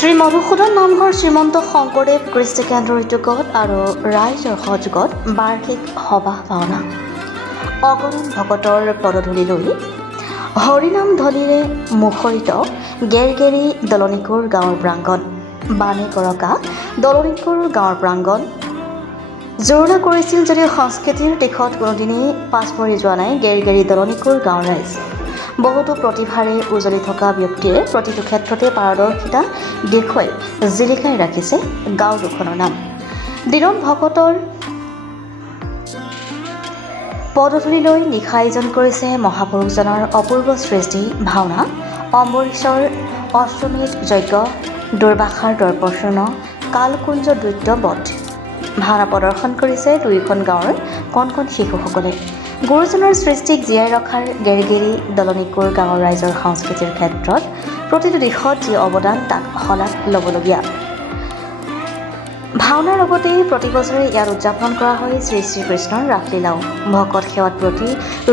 শ্ৰী মধুসূদন নামঘৰ শ্ৰীমন্ত শংকৰদেৱ কৃষ্টি কেন্দ্ৰৰ উদ্যোগত আৰু ৰাইজৰ সহযোগত বাৰ্ষিক সভা ভাওনা অগণন ভকতৰ পদধূলি লৈ হৰিনাম ধ্বনিৰে মুখৰিত গেৰগেৰী দলনিকুৰ গাঁৱৰ প্ৰাংগণ বানে কৰকা দলনিকুৰ গাঁৱৰ প্ৰাংগণ জোৰণা কৰিছিল যদিও সংস্কৃতিৰ দিশত কোনোদিনেই পাছ পৰি যোৱা নাই গেৰগেৰী দলনিকুৰ গাঁৱৰ ৰাইজ। বহুতো প্ৰতিভাৰে উজলি থকা ব্যক্তিয়ে প্ৰতিটো ক্ষেত্ৰতে পাৰদৰ্শিতা দেখুৱাই জিলিকাই ৰাখিছে গাঁও দুখনৰ নাম। দিনত ভকতৰ পদধূলি লৈ নিশা আয়োজন কৰিছে মহাপুৰুষজনৰ অপূৰ্ব সৃষ্টি ভাওনা অম্বৰীশৰ অশ্বমেধ যজ্ঞ দুৰ্বাসাৰ দৰ্পচূৰ্ণ কালকুঞ্জ দৈত্যবধ। ভাওনা প্ৰদৰ্শন কৰিছে দুয়োখন গাঁৱৰ কণ কণ শিশুসকলে। গুৰুজনৰ সৃষ্টিক জীয়াই ৰখাৰ গেৰগেৰী দলনিকুৰ গাঁৱৰ ৰাইজৰ সংস্কৃতিৰ ক্ষেত্ৰত প্ৰতিটো দিশত যি অৱদান তাক শলাগ ল'বলগীয়া। ভাওনাৰ লগতে প্ৰতি বছৰে ইয়াত উদযাপন কৰা হয় শ্ৰী শ্ৰীকৃষ্ণৰ ৰাসলীলাও। ভকত সেৱাত প্ৰতি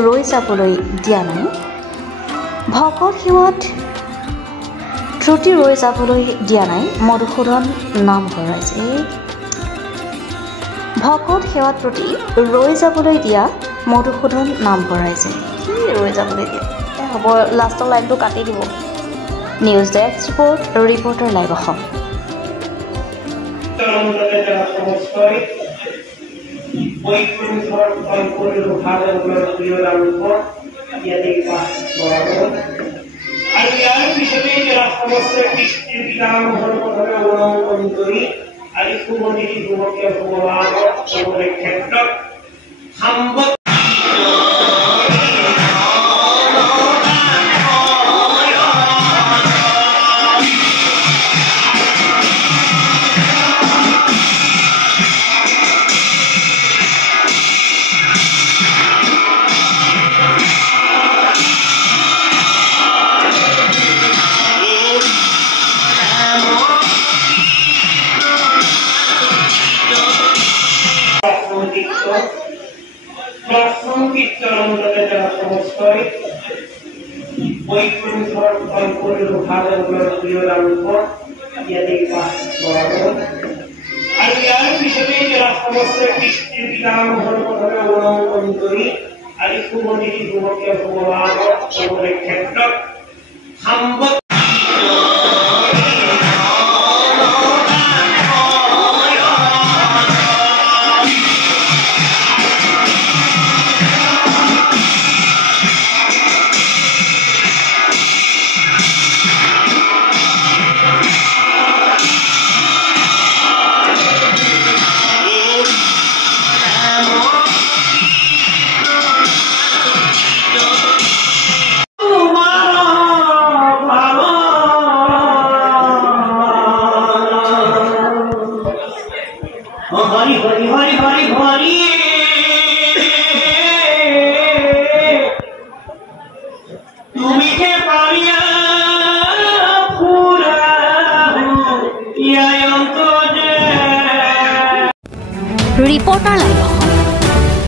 ৰৈ যাবলৈ দিয়া নাই ভকত সেৱাত ত্ৰুটি ৰৈ যাবলৈ দিয়া নাই মধুসূদন নামঘৰ ৰাইজে। ভকত সেৱাত প্ৰতি ৰৈ যাবলৈ দিয়া মধুসূদন নামঘৰ ৰাইজে। কি ৰৈ যাবলৈ দিয়ে হ'ব, লাষ্টৰ লাইনটো কাটি দিব। News desk report, reporter live Assam. Reporter live.